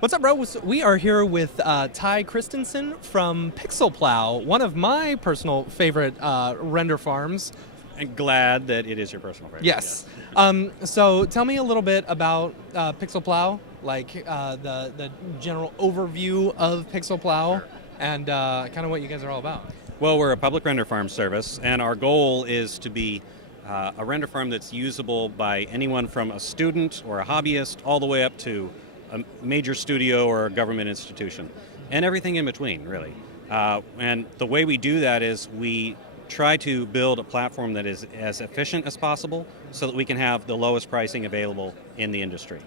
What's up, bro? So we are here with Ty Christensen from Pixelplow, one of my personal favorite render farms. I'm glad that it is your personal favorite. Yes. So tell me a little bit about Pixelplow, like the general overview of Pixelplow, and kind of what you guys are all about. Well, we're a public render farm service, and our goal is to be a render farm that's usable by anyone from a student or a hobbyist all the way up to a major studio or a government institution, and everything in between, really. And the way we do that is we try to build a platform that is as efficient as possible so that we can have the lowest pricing available in the industry.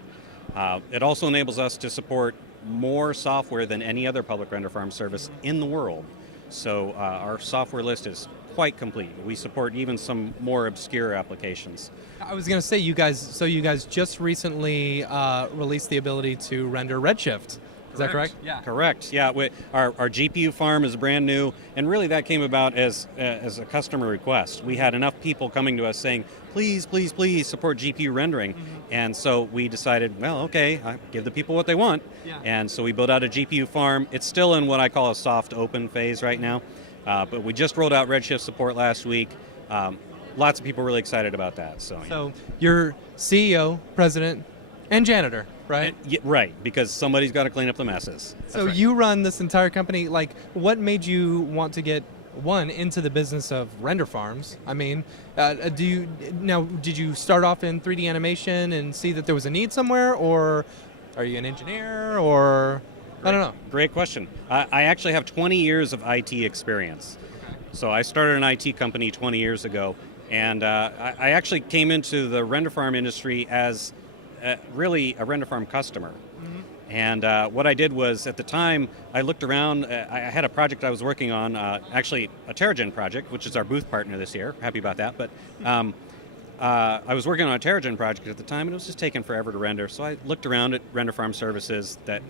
It also enables us to support more software than any other public render farm service in the world. So our software list is quite complete. We support even some more obscure applications. I was going to say, you guys just recently released the ability to render Redshift. Is that correct? Yeah. Correct. Yeah. Our GPU farm is brand new, and really that came about as a customer request. We had enough people coming to us saying, please, please, please support GPU rendering. Mm-hmm. And so we decided, well, okay, give the people what they want. Yeah. And so we built out a GPU farm. It's still in what I call a soft open phase right now. But we just rolled out Redshift support last week. Lots of people really excited about that. So you're CEO, president, and janitor, right? Right, because somebody's got to clean up the messes. So you run this entire company. Like, what made you want to get into the business of render farms? I mean, did you start off in 3D animation and see that there was a need somewhere, or are you an engineer, or I don't know? Great question. I actually have 20 years of IT experience. Okay. So I started an IT company 20 years ago, and I actually came into the render farm industry as really a render farm customer. Mm-hmm. And what I did was, at the time, I looked around. I had a project I was working on, actually a TerraGen project, which is our booth partner this year. Happy about that. But I was working on a TerraGen project at the time, and it was just taking forever to render. So I looked around at render farm services that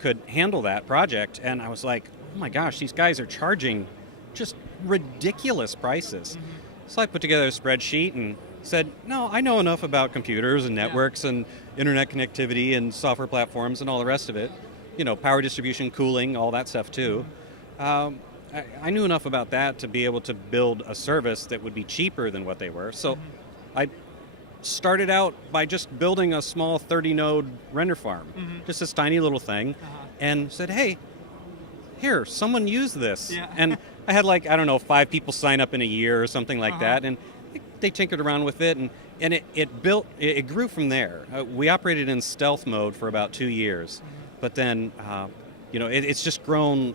could handle that project, and I was like, oh my gosh, these guys are charging just ridiculous prices. Mm-hmm. So I put together a spreadsheet and said, no, I know enough about computers and networks and internet connectivity and software platforms and all the rest of it. You know, power distribution, cooling, all that stuff too. I knew enough about that to be able to build a service that would be cheaper than what they were. So I started out by just building a small 30-node render farm, just this tiny little thing, and said, hey, here, someone use this. Yeah. And I had 5 people sign up in a year or something like that, and they tinkered around with it, and it grew from there. We operated in stealth mode for about 2 years, but then it's just grown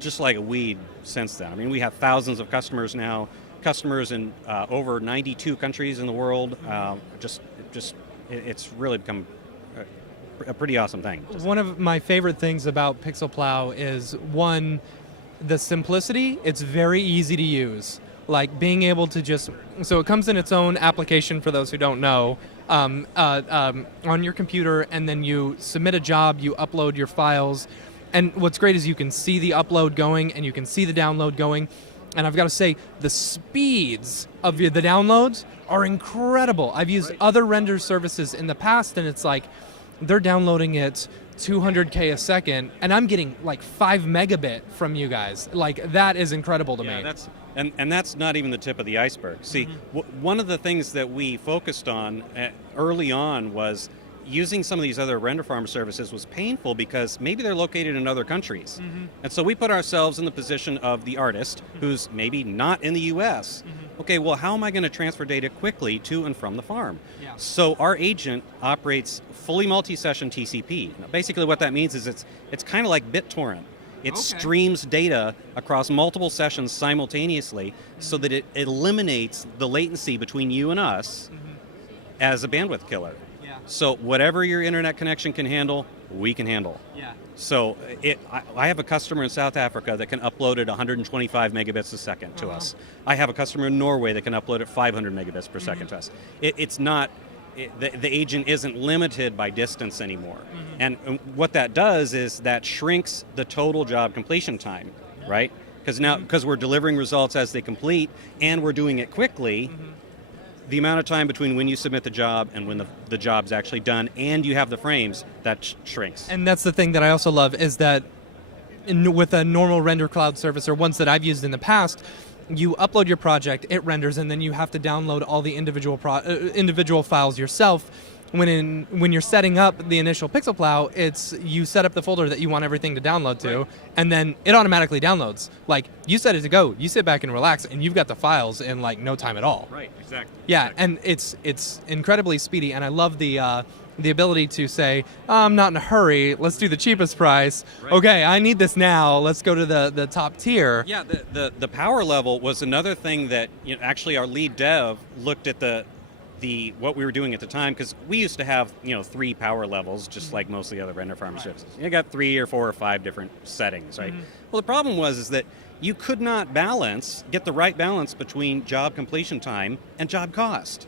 just like a weed since then. I mean, we have thousands of customers now, customers in over 92 countries in the world. It's really become a pretty awesome thing. One of my favorite things about Pixelplow is, one, the simplicity. It's very easy to use. Like being able to so it comes in its own application for those who don't know, on your computer, and then you submit a job, you upload your files, and what's great is you can see the upload going and you can see the download going, and I've got to say, the speeds of the downloads are incredible. I've used other render services in the past, and it's like they're downloading at 200K a second, and I'm getting like 5 megabit from you guys. Like, that is incredible to me. And that's not even the tip of the iceberg. See, one of the things that we focused on early on was using some of these other render farm services was painful because maybe they're located in other countries. Mm-hmm. And so we put ourselves in the position of the artist who's maybe not in the US. Mm-hmm. Okay, well, how am I going to transfer data quickly to and from the farm? Yeah. So our agent operates fully multi-session TCP. Now, basically what that means is it's kind of like BitTorrent. It streams data across multiple sessions simultaneously so that it eliminates the latency between you and us as a bandwidth killer. Yeah. So whatever your internet connection can handle, we can handle. Yeah. So I have a customer in South Africa that can upload at 125 megabits a second to us. I have a customer in Norway that can upload at 500 megabits per second to us. It's not... The agent isn't limited by distance anymore. And what that does is that shrinks the total job completion time, right? Because we're delivering results as they complete and we're doing it quickly, the amount of time between when you submit the job and when the job's actually done and you have the frames, that shrinks. And that's the thing that I also love is that with a normal render cloud service or ones that I've used in the past, you upload your project, it renders, and then you have to download all the individual files yourself. When you're setting up the initial PixelPlow, it's you set up the folder that you want everything to download to, right. and then it automatically downloads. Like, you set it to go, you sit back and relax, and you've got the files in like no time at all. Right, exactly. Yeah, exactly. and it's incredibly speedy, and I love the ability to say, I'm not in a hurry, let's do the cheapest price. Right. Okay, I need this now, let's go to the top tier. Yeah, the power level was another thing that actually our lead dev looked at the what we were doing at the time, because we used to have 3 power levels, just like most of the other render farm services. You got 3 or 4 or 5 different settings, right? Well, the problem was that you could not get the right balance between job completion time and job cost.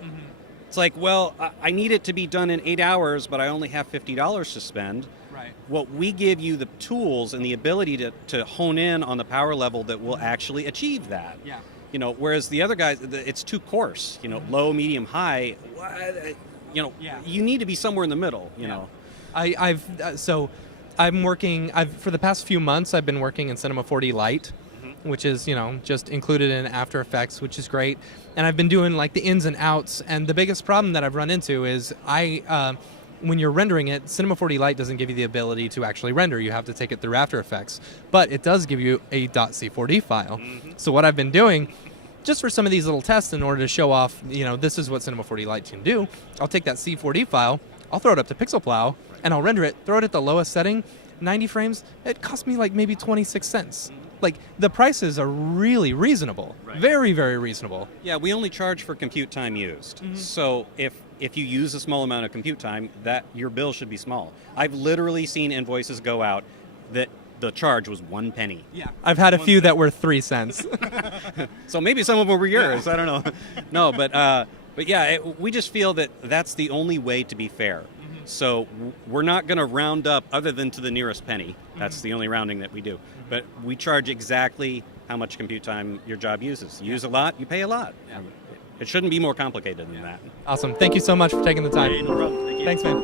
It's like, well, I need it to be done in 8 hours, but I only have $50 to spend. Right. Well, we give you the tools and the ability to hone in on the power level that will actually achieve that. Yeah. Whereas the other guys, it's too coarse. Low, medium, high. You need to be somewhere in the middle. You know. I'm working. For the past few months, I've been working in Cinema 4D Lite, which is just included in After Effects, which is great. And I've been doing like the ins and outs. And the biggest problem that I've run into is when you're rendering it, Cinema 4D Lite doesn't give you the ability to actually render. You have to take it through After Effects. But it does give you a .c4d file. So what I've been doing, just for some of these little tests in order to show off, this is what Cinema 4D Lite can do, I'll take that C4D file, I'll throw it up to PixelPlow, and I'll render it, throw it at the lowest setting, 90 frames, it cost me like maybe 26 cents. Like, the prices are really reasonable. Right. Very, very reasonable. Yeah, we only charge for compute time used. So if you use a small amount of compute time, that your bill should be small. I've literally seen invoices go out that the charge was 1 penny. Yeah, I've had a few that were 3 cents. So maybe some of them were yours. I don't know. No, but yeah, we just feel that that's the only way to be fair. So we're not going to round up other than to the nearest penny. That's the only rounding that we do. But we charge exactly how much compute time your job uses. You use a lot, you pay a lot. Yeah. It shouldn't be more complicated than that. Awesome. Thank you so much for taking the time. Hey, no problem. Thank you. Thanks, man.